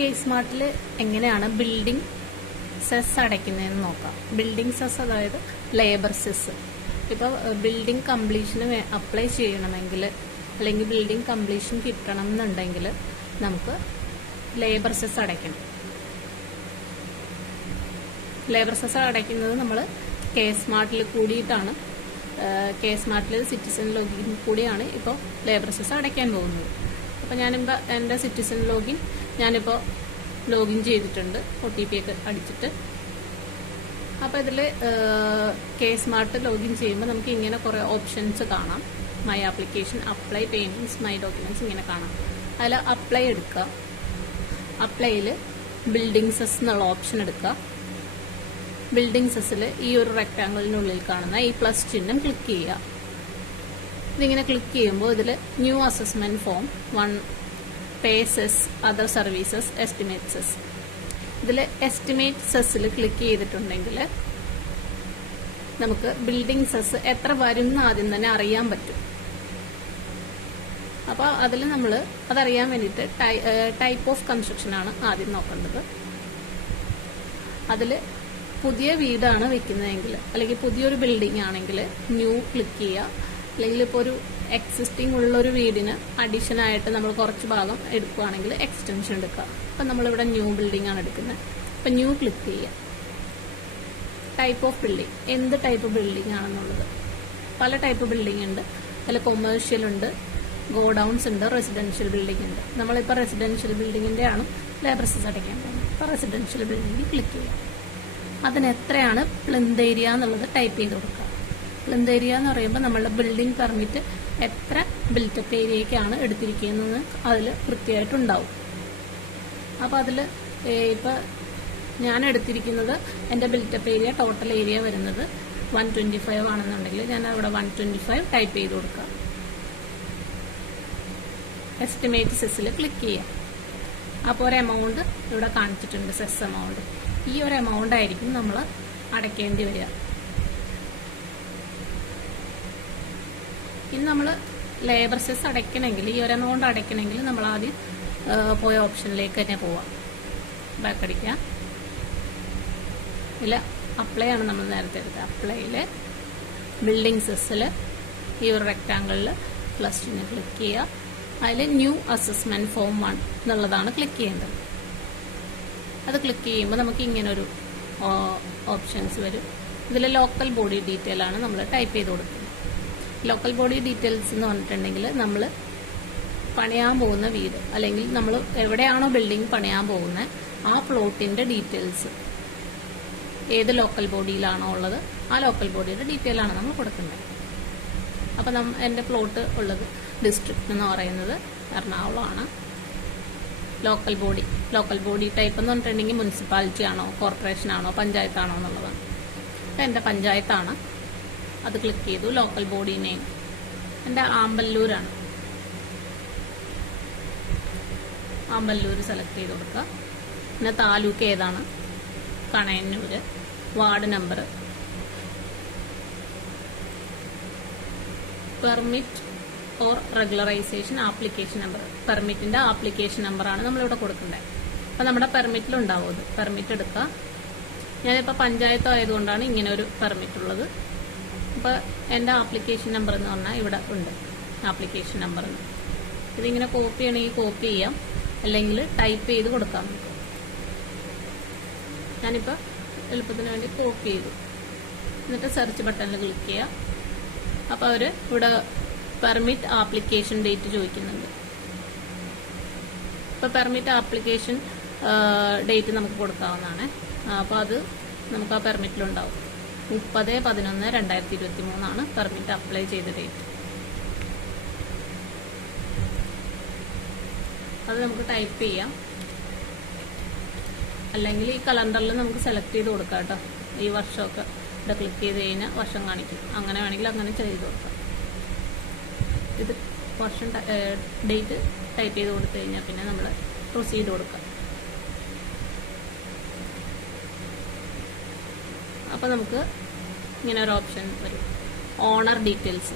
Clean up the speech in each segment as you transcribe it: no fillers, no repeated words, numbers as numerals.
Case സ്മാർട്ടിൽ എങ്ങനെയാണ് building cess അടയ്ക്കുന്നതെന്ന് നോക്കാം. Building cess അതായത് ലേബർ സെസ്. ഇപ്പോൾ ബിൽഡിംഗ് കംപ്ലീഷന് അപ്ലൈ ചെയ്യണമെങ്കിൽ അല്ലെങ്കിൽ ബിൽഡിംഗ് കംപ്ലീഷൻ കിട്ടണം എന്നുണ്ടെങ്കിൽ നമുക്ക് ലേബർ സെസ് അടയ്ക്കണം. ലേബർ സെസ് അടയ്ക്കുന്നത് നമ്മൾ കേസ് സ്മാർട്ടിൽ കൂടിയിട്ടാണ്. കേസ് സ്മാർട്ടിൽ സിറ്റിസൺ ലോഗിൻ കൂടിയാണ് ഇപ്പോൾ ലേബർ സെസ് അടയ്ക്കാൻ പോകുന്നത്. അപ്പോൾ ഞാനിപ്പോൾ എൻ്റെ സിറ്റിസൺ ലോഗിൻ ഞാനിപ്പോൾ ലോഗിൻ ചെയ്തിട്ടുണ്ട്, OTP ഒക്കെ അടിച്ചിട്ട്. അപ്പോൾ ഇതിൽ കേസ് സ്മാർട്ട് ലോഗിൻ ചെയ്യുമ്പോൾ നമുക്ക് ഇങ്ങനെ കുറേ ഓപ്ഷൻസ് കാണാം. My application, apply, payments, my documents ഇങ്ങനെ കാണാം. അതിൽ അപ്ലൈ എടുക്കുക. അപ്ലൈയിൽ ബിൽഡിംഗ് സെസ് എന്നുള്ള ഓപ്ഷൻ എടുക്കുക. ബിൽഡിംഗ് സെസ്സിൽ ഈ ഒരു റെക്ടാങ്കിളിനുള്ളിൽ കാണുന്ന ഈ പ്ലസ് ചിഹ്നം ക്ലിക്ക് ചെയ്യുക. ഇതിങ്ങനെ ക്ലിക്ക് ചെയ്യുമ്പോൾ ഇതിൽ new assessment form 1 pay cess, other services, estimate cess. ഇതിൽ എസ്റ്റിമേറ്റ് സെസ്സിൽ ക്ലിക്ക് ചെയ്തിട്ടുണ്ടെങ്കിൽ നമുക്ക് ബിൽഡിംഗ് സെസ് എത്ര വരും എന്ന് ആദ്യം തന്നെ അറിയാൻ പറ്റും. അപ്പോൾ അതിൽ നമ്മൾ അതറിയാൻ വേണ്ടിയിട്ട് ടൈപ്പ് ഓഫ് കൺസ്ട്രക്ഷൻ ആണ് ആദ്യം നോക്കേണ്ടത്. അതിൽ പുതിയ വീടാണ് വെക്കുന്നതെങ്കിൽ അല്ലെങ്കിൽ പുതിയൊരു ബിൽഡിംഗ് ആണെങ്കിൽ ന്യൂ ക്ലിക്ക് ചെയ്യുക. അല്ലെങ്കിൽ ഇപ്പോൾ ഒരു എക്സിസ്റ്റിംഗ് ഉള്ളൊരു വീടിന് അഡീഷൻ ആയിട്ട് നമ്മൾ കുറച്ച് ഭാഗം എടുക്കുകയാണെങ്കിൽ എക്സ്റ്റൻഷൻ എടുക്കുക. അപ്പം നമ്മളിവിടെ ന്യൂ ബിൽഡിംഗ് ആണ് എടുക്കുന്നത്. അപ്പം ന്യൂ ക്ലിക്ക് ചെയ്യുക. ടൈപ്പ് ഓഫ് ബിൽഡിംഗ്, എന്ത് ടൈപ്പ് ബിൽഡിംഗ് ആണെന്നുള്ളത്. പല ടൈപ്പ് ബിൽഡിംഗ് ഉണ്ട്. അതിൽ കൊമേഴ്ഷ്യൽ ഉണ്ട്, ഗോഡൌൺസ് ഉണ്ട്, റെസിഡൻഷ്യൽ ബിൽഡിംഗ് ഉണ്ട്. നമ്മളിപ്പോൾ റെസിഡൻഷ്യൽ ബിൽഡിങ്ങിൻ്റെ ആണ് ലേബർ സെസ് അടയ്ക്കാൻ പോകുന്നത്. അപ്പോൾ റെസിഡൻഷ്യൽ ബിൽഡിംഗ് ക്ലിക്ക് ചെയ്യുക. അതിന് എത്രയാണ് പ്ലിന്ത് ഏരിയ എന്നുള്ളത് ടൈപ്പ് ചെയ്ത് കൊടുക്കുക. പ്ലിന്ത് ഏരിയ എന്ന് പറയുമ്പോൾ നമ്മളുടെ ബിൽഡിംഗ് പെർമിറ്റ് എത്ര ബിൽറ്റപ്പ് ഏരിയയ്ക്കാണ് എടുത്തിരിക്കുന്നത് അതിൽ കൃത്യമായിട്ടുണ്ടാവും. അപ്പോൾ അതിൽ ഇപ്പോൾ ഞാൻ എടുത്തിരിക്കുന്നത് എൻ്റെ ബിൽറ്റപ്പ് ഏരിയ ടോട്ടൽ ഏരിയ വരുന്നത് 125 ആണെന്നുണ്ടെങ്കിൽ ഞാൻ അവിടെ 125 ടൈപ്പ് ചെയ്ത് കൊടുക്കുക. എസ്റ്റിമേറ്റ് സെസ്സിൽ ക്ലിക്ക് ചെയ്യുക. അപ്പോൾ ഒരു എമൗണ്ട് ഇവിടെ കാണിച്ചിട്ടുണ്ട്, സെസ് എമൗണ്ട്. ഈ ഒരു എമൗണ്ട് ആയിരിക്കും നമ്മൾ അടയ്ക്കേണ്ടി വരിക. ഇനി നമ്മൾ ലേബർ സെസ് അടയ്ക്കണമെങ്കിൽ ഈ ഒരു എമൗണ്ട് അടയ്ക്കണമെങ്കിൽ നമ്മൾ ആദ്യം പോയ ഓപ്ഷനിലേക്ക് തന്നെ പോവാം. ബാക്ക് അടിക്കുക. ഇല്ല, അപ്ലൈ ആണ് നമ്മൾ നേരത്തെ എടുത്തത്. അപ്ലൈയിൽ ബിൽഡിംഗ് സെസ്സിൽ ഈ ഒരു റെക്ടാങ്കിളിൽ പ്ലസ് ചിഹ്നം ക്ലിക്ക് ചെയ്യുക. അതിൽ ന്യൂ അസസ്മെന്റ് ഫോം 1 എന്നുള്ളതാണ് ക്ലിക്ക് ചെയ്യേണ്ടത്. അത് ക്ലിക്ക് ചെയ്യുമ്പോൾ നമുക്ക് ഇങ്ങനൊരു ഓപ്ഷൻസ് വരും. ഇതിൽ ലോക്കൽ ബോഡി ഡീറ്റെയിൽ ആണ് നമ്മൾ ടൈപ്പ് ചെയ്ത് കൊടുക്കുന്നത്. ലോക്കൽ ബോഡി ഡീറ്റെയിൽസ് എന്ന് പറഞ്ഞിട്ടുണ്ടെങ്കിൽ നമ്മൾ പണിയാൻ പോകുന്ന വീട് അല്ലെങ്കിൽ നമ്മൾ എവിടെയാണോ ബിൽഡിംഗ് പണിയാൻ പോകുന്നത് ആ പ്ലോട്ടിന്റെ ഡീറ്റെയിൽസ്, ഏത് ലോക്കൽ ബോഡിയിലാണോ ഉള്ളത് ആ ലോക്കൽ ബോഡിയുടെ ഡീറ്റെയിൽ ആണ് നമ്മൾ കൊടുക്കുന്നത്. അപ്പം എൻ്റെ പ്ലോട്ട് ഉള്ളത് ഡിസ്ട്രിക്ട് എന്ന് പറയുന്നത് എറണാകുളമാണ്. ലോക്കൽ ബോഡി ടൈപ്പ് എന്ന് പറഞ്ഞിട്ടുണ്ടെങ്കിൽ മുനിസിപ്പാലിറ്റി ആണോ, കോർപ്പറേഷൻ ആണോ, പഞ്ചായത്താണോ എന്നുള്ളതാണ്. അപ്പം എൻ്റെ പഞ്ചായത്താണ്. അത് ക്ലിക്ക് ചെയ്തു. ലോക്കൽ ബോഡി നെയിം എൻ്റെ ആമ്പല്ലൂരാണ്. ആമ്പല്ലൂർ സെലക്ട് ചെയ്ത് കൊടുക്കുക. പിന്നെ താലൂക്ക് ഏതാണ്, Kanayannur. Ward number, permit or regularisation application number. പെർമിറ്റിന്റെ ആപ്ലിക്കേഷൻ നമ്പറാണ് നമ്മളിവിടെ കൊടുക്കേണ്ടത്. അപ്പം നമ്മുടെ പെർമിറ്റിലുണ്ടാവും അത്. പെർമിറ്റ് എടുക്കുക. ഞാനിപ്പോൾ പഞ്ചായത്ത് ആയതുകൊണ്ടാണ് ഇങ്ങനെ ഒരു പെർമിറ്റ് ഉള്ളത്. അപ്പോൾ എൻ്റെ ആപ്ലിക്കേഷൻ നമ്പർ എന്ന് പറഞ്ഞാൽ ഇവിടെ ഉണ്ട്, ആപ്ലിക്കേഷൻ നമ്പർ. ഇതിങ്ങനെ കോപ്പി ചെയ്യണമെങ്കിൽ കോപ്പി ചെയ്യാം, അല്ലെങ്കിൽ ടൈപ്പ് ചെയ്ത് കൊടുക്കാം നമുക്ക്. ഞാനിപ്പോൾ എളുപ്പത്തിന് വേണ്ടി കോപ്പി ചെയ്തു. എന്നിട്ട് സെർച്ച് ബട്ടണിൽ ക്ലിക്ക് ചെയ്യുക. അപ്പോൾ അവർ ഇവിടെ പെർമിറ്റ് ആപ്ലിക്കേഷൻ ഡേറ്റ് ചോദിക്കുന്നുണ്ട്. ഇപ്പോൾ പെർമിറ്റ് ആപ്ലിക്കേഷൻ ഡേറ്റ് നമുക്ക് കൊടുക്കാവുന്നതാണ്. അപ്പോൾ അത് നമുക്ക് ആ പെർമിറ്റിലുണ്ടാവും. 30/11/2023 പെർമിറ്റ് അപ്ലൈ ചെയ്ത ഡേറ്റ്. അത് നമുക്ക് ടൈപ്പ് ചെയ്യാം, അല്ലെങ്കിൽ ഈ കലണ്ടറിൽ നമുക്ക് സെലക്ട് ചെയ്ത് കൊടുക്കാം കേട്ടോ. ഈ വർഷമൊക്കെ ഇവിടെ ക്ലിക്ക് ചെയ്ത് കഴിഞ്ഞാൽ വർഷം കാണിക്കും. അങ്ങനെ വേണമെങ്കിൽ അങ്ങനെ ചെയ്ത് കൊടുക്കാം. ഇത് വർഷം ഡേറ്റ് ടൈപ്പ് ചെയ്ത് കൊടുത്തു കഴിഞ്ഞാൽ പിന്നെ നമ്മൾ പ്രൊസീഡ് കൊടുക്കാം. അപ്പോൾ നമുക്ക് ഇങ്ങനെ ഒരു ഓപ്ഷൻ വരും. ഓണർ ഡീറ്റെയിൽസ്,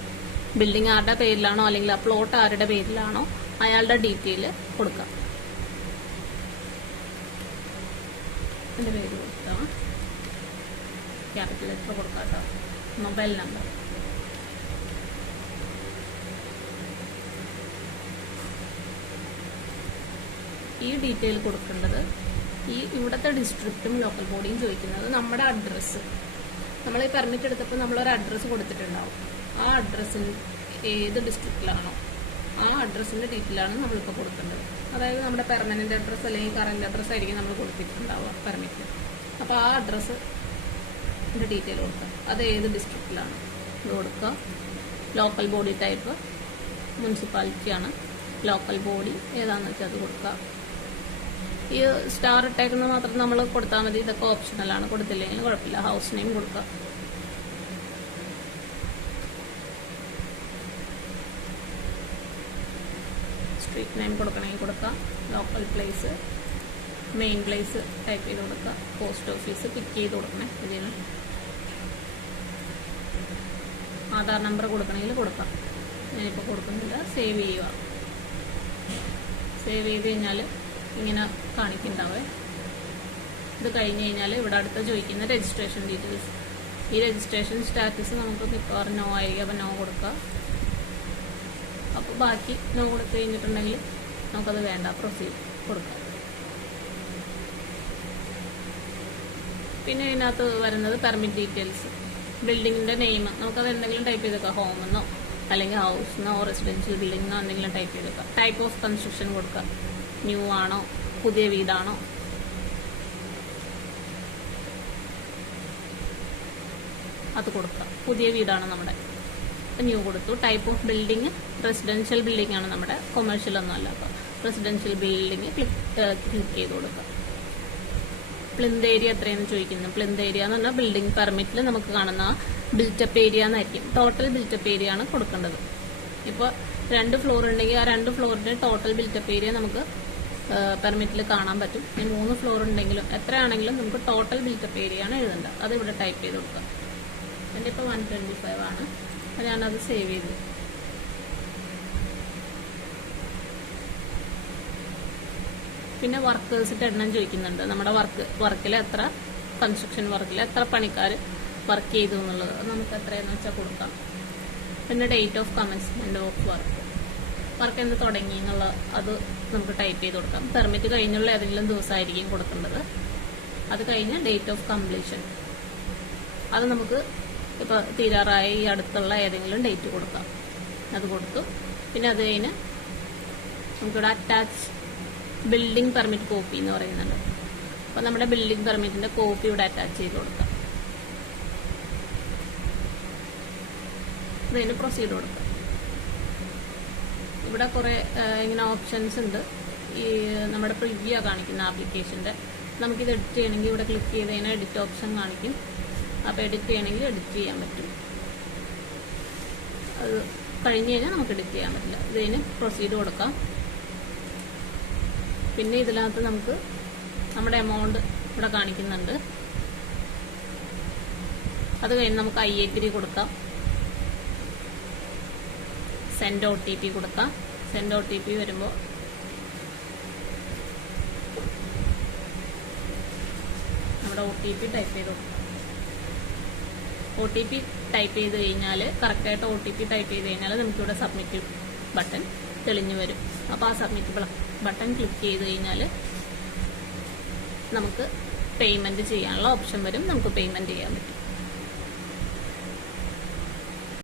ബിൽഡിംഗ് ആരുടെ പേരിലാണോ അല്ലെങ്കിൽ ആ പ്ലോട്ട് ആരുടെ പേരിലാണോ അയാളുടെ ഡീറ്റെയിൽ കൊടുക്കാം. എൻ്റെ പേര് കൊടുക്കാം, ക്യാപിറ്റൽ ലെറ്റർ കൊടുക്കാം കേട്ടോ, മൊബൈൽ നമ്പർ. ഈ ഡീറ്റെയിൽ കൊടുക്കേണ്ടത് ഈ ഇവിടുത്തെ ഡിസ്ട്രിക്റ്റും ലോക്കൽ ബോഡിയും ചോദിക്കുന്നത് നമ്മുടെ അഡ്രസ്സ്. നമ്മൾ ഈ പെർമിറ്റ് എടുത്തപ്പോൾ നമ്മളൊരു അഡ്രസ്സ് കൊടുത്തിട്ടുണ്ടാവും. ആ അഡ്രസ്സിന് ഏത് ഡിസ്ട്രിക്റ്റിലാണോ ആ അഡ്രസ്സിന്റെ ഡീറ്റെയിലാണ് നമ്മളിപ്പോൾ കൊടുക്കേണ്ടത്. അതായത് നമ്മുടെ പെർമനന്റ് അഡ്രസ്സ് അല്ലെങ്കിൽ കറന്റ് അഡ്രസ്സ് ആയിരിക്കും നമ്മൾ കൊടുത്തിട്ടുണ്ടാവുക പെർമിറ്റ്. അപ്പോൾ ആ അഡ്രസ്സിന്റെ ഡീറ്റെയിൽ കൊടുക്കുക, അത് ഏത് ഡിസ്ട്രിക്റ്റിലാണ് ഇത് കൊടുക്കുക. ലോക്കൽ ബോഡി ടൈപ്പ് മുനിസിപ്പാലിറ്റിയാണ്, ലോക്കൽ ബോഡി ഏതാണെന്ന് വെച്ചാൽ അത് കൊടുക്കുക. ഈ സ്റ്റാർ ഇട്ടേക്കുന്നത് മാത്രം നമ്മൾ കൊടുത്താൽ മതി, ഇതൊക്കെ ഓപ്ഷണലാണ്, കൊടുത്തില്ലെങ്കിൽ കുഴപ്പമില്ല. ഹൗസ് നെയിം കൊടുക്കുക. സ്ട്രീറ്റ് നെയിം കൊടുക്കണമെങ്കിൽ കൊടുക്കാം. Local place, main place type ചെയ്ത് കൊടുക്കുക. പോസ്റ്റ് ഓഫീസ് പിക്ക് ചെയ്ത് കൊടുക്കണേ ഇതിൽ നിന്ന്. ആധാർ നമ്പർ കൊടുക്കണമെങ്കിൽ കൊടുക്കാം. ഞാനിപ്പോൾ കൊടുക്കുന്നില്ല. സേവ് ചെയ്യുക. സേവ് ചെയ്ത് കഴിഞ്ഞാൽ ഇങ്ങനെ കാണിക്കുന്നുണ്ടാവേ. ഇത് കഴിഞ്ഞ് കഴിഞ്ഞാൽ ഇവിടെ അടുത്ത് ചോദിക്കുന്ന രജിസ്ട്രേഷൻ ഡീറ്റെയിൽസ്. ഈ രജിസ്ട്രേഷൻ സ്റ്റാറ്റസ് നമുക്ക് മിക്കവാറും നോ ആയിരിക്കും. അപ്പം നോ കൊടുക്കുക. അപ്പോൾ ബാക്കി നോ കൊടുത്തു കഴിഞ്ഞിട്ടുണ്ടെങ്കിൽ നമുക്കത് വേണ്ട, പ്രൊസീഡ് കൊടുക്കാം. പിന്നെ ഇതിനകത്ത് വരുന്നത് പെർമിറ്റ് ഡീറ്റെയിൽസ്, ബിൽഡിങ്ങിന്റെ നെയിം. നമുക്കത് എന്തെങ്കിലും ടൈപ്പ് ചെയ്തേക്കാം, ഹോമെന്നോ അല്ലെങ്കിൽ ഹൗസെന്നോ റെസിഡൻഷ്യൽ ബിൽഡിങ്ങോ എന്തെങ്കിലും ടൈപ്പ് ചെയ്തേക്കാം. ടൈപ്പ് ഓഫ് കൺസ്ട്രക്ഷൻ കൊടുക്കാം. ന്യൂ ആണോ പുതിയ വീടാണോ, അത് കൊടുക്കാം. പുതിയ വീടാണ് നമ്മുടെ, ന്യൂ കൊടുത്തു. Type of building residential building ആണ് നമ്മുടെ, കൊമേഴ്ഷ്യൽ ഒന്നും അല്ല. അപ്പോൾ റെസിഡൻഷ്യൽ ബിൽഡിംഗ് ക്ലിക്ക് ചെയ്ത് കൊടുക്കാം. പ്ലിന്ത് ഏരിയ എത്രയെന്ന് ചോദിക്കുന്നു. പ്ലിന്ത് ഏരിയ എന്ന് പറഞ്ഞാൽ ബിൽഡിംഗ് പെർമിറ്റിൽ നമുക്ക് കാണുന്ന ബിൽറ്റപ്പ് ഏരിയ എന്നായിരിക്കും. ടോട്ടൽ ബിൽറ്റപ്പ് ഏരിയ ആണ് കൊടുക്കേണ്ടത്. ഇപ്പോൾ 2 ഫ്ലോർ ഉണ്ടെങ്കിൽ ആ 2 ഫ്ലോറിന്റെ ടോട്ടൽ ബിൽറ്റപ്പ് ഏരിയ നമുക്ക് പെർമിറ്റിൽ കാണാൻ പറ്റും. 3 ഫ്ലോർ ഉണ്ടെങ്കിലും എത്രയാണെങ്കിലും നമുക്ക് ടോട്ടൽ ബിൽറ്റപ്പ് ഏരിയ ആണ് എഴുതേണ്ടത്. അത് ഇവിടെ ടൈപ്പ് ചെയ്ത് കൊടുക്കാം. എൻ്റെ ഇപ്പോൾ 125 ആണ്. അപ്പോൾ ഞാനത് സേവ് ചെയ്തു. പിന്നെ വർക്കേഴ്സിന്റെ എണ്ണം ചോദിക്കുന്നുണ്ട്. നമ്മുടെ വർക്കിൽ എത്ര, കൺസ്ട്രക്ഷൻ വർക്കിൽ എത്ര പണിക്കാർ വർക്ക് ചെയ്തു എന്നുള്ളത് നമുക്ക് എത്രയെന്ന് വെച്ചാൽ കൊടുക്കാം. പിന്നെ date of commencement of work എന്ന് തുടങ്ങി എന്നുള്ള അത് നമുക്ക് ടൈപ്പ് ചെയ്ത് കൊടുക്കാം. പെർമിറ്റ് കഴിഞ്ഞുള്ള ഏതെങ്കിലും ദിവസമായിരിക്കും കൊടുക്കേണ്ടത്. അത് കഴിഞ്ഞ് ഡേറ്റ് ഓഫ് കംപ്ലീഷൻ, അത് നമുക്ക് ഇപ്പോൾ തീരാറായ ഈ അടുത്തുള്ള ഏതെങ്കിലും ഡേറ്റ് കൊടുക്കാം. അത് കൊടുത്തു. പിന്നെ അത് കഴിഞ്ഞ് നമുക്കിവിടെ അറ്റാച്ച് ബിൽഡിംഗ് പെർമിറ്റ് കോപ്പി എന്ന് പറയുന്നുണ്ട്. അപ്പോൾ നമ്മുടെ ബിൽഡിംഗ് പെർമിറ്റിന്റെ കോപ്പി ഇവിടെ അറ്റാച്ച് ചെയ്ത് കൊടുക്കാം. ഇതിന് പ്രൊസീഡ് കൊടുക്കാം. ഇവിടെ കുറെ ഇങ്ങനെ ഓപ്ഷൻസ് ഉണ്ട്. ഈ നമ്മുടെ പ്രിവ്യൂ കാണിക്കുന്ന ആപ്ലിക്കേഷന്റെ, നമുക്കിത് എഡിറ്റ് ചെയ്യണമെങ്കിൽ ഇവിടെ ക്ലിക്ക് ചെയ്ത് കഴിഞ്ഞാൽ എഡിറ്റ് ഓപ്ഷൻ കാണിക്കും. അപ്പോൾ എഡിറ്റ് ചെയ്യണമെങ്കിൽ എഡിറ്റ് ചെയ്യാൻ പറ്റും. അത് കഴിഞ്ഞ് കഴിഞ്ഞാൽ നമുക്ക് എഡിറ്റ് ചെയ്യാൻ പറ്റില്ല. ഇതിന് പ്രൊസീഡ് കൊടുക്കാം. പിന്നെ ഇതിനകത്ത് നമുക്ക് നമ്മുടെ എമൗണ്ട് ഇവിടെ കാണിക്കുന്നുണ്ട്. അത് കഴിഞ്ഞ് നമുക്ക് I agree കൊടുക്കാം. സെൻഡ് OTP കൊടുക്കാം. സെൻഡ് OTP വരുമ്പോൾ നമ്മുടെ OTP ടൈപ്പ് ചെയ്ത് കൊടുക്കാം. OTP ടൈപ്പ് ചെയ്ത് കഴിഞ്ഞാൽ കറക്റ്റായിട്ട് OTP ടൈപ്പ് ചെയ്ത് കഴിഞ്ഞാൽ നമുക്കിവിടെ സബ്മിറ്റ് ബട്ടൺ തെളിഞ്ഞു വരും. അപ്പോൾ ആ സബ്മിറ്റ് ബട്ടൺ ക്ലിക്ക് ചെയ്ത് കഴിഞ്ഞാൽ നമുക്ക് പേയ്മെന്റ് ചെയ്യാനുള്ള ഓപ്ഷൻ വരും. നമുക്ക് പേയ്മെന്റ് ചെയ്യാൻ പറ്റും.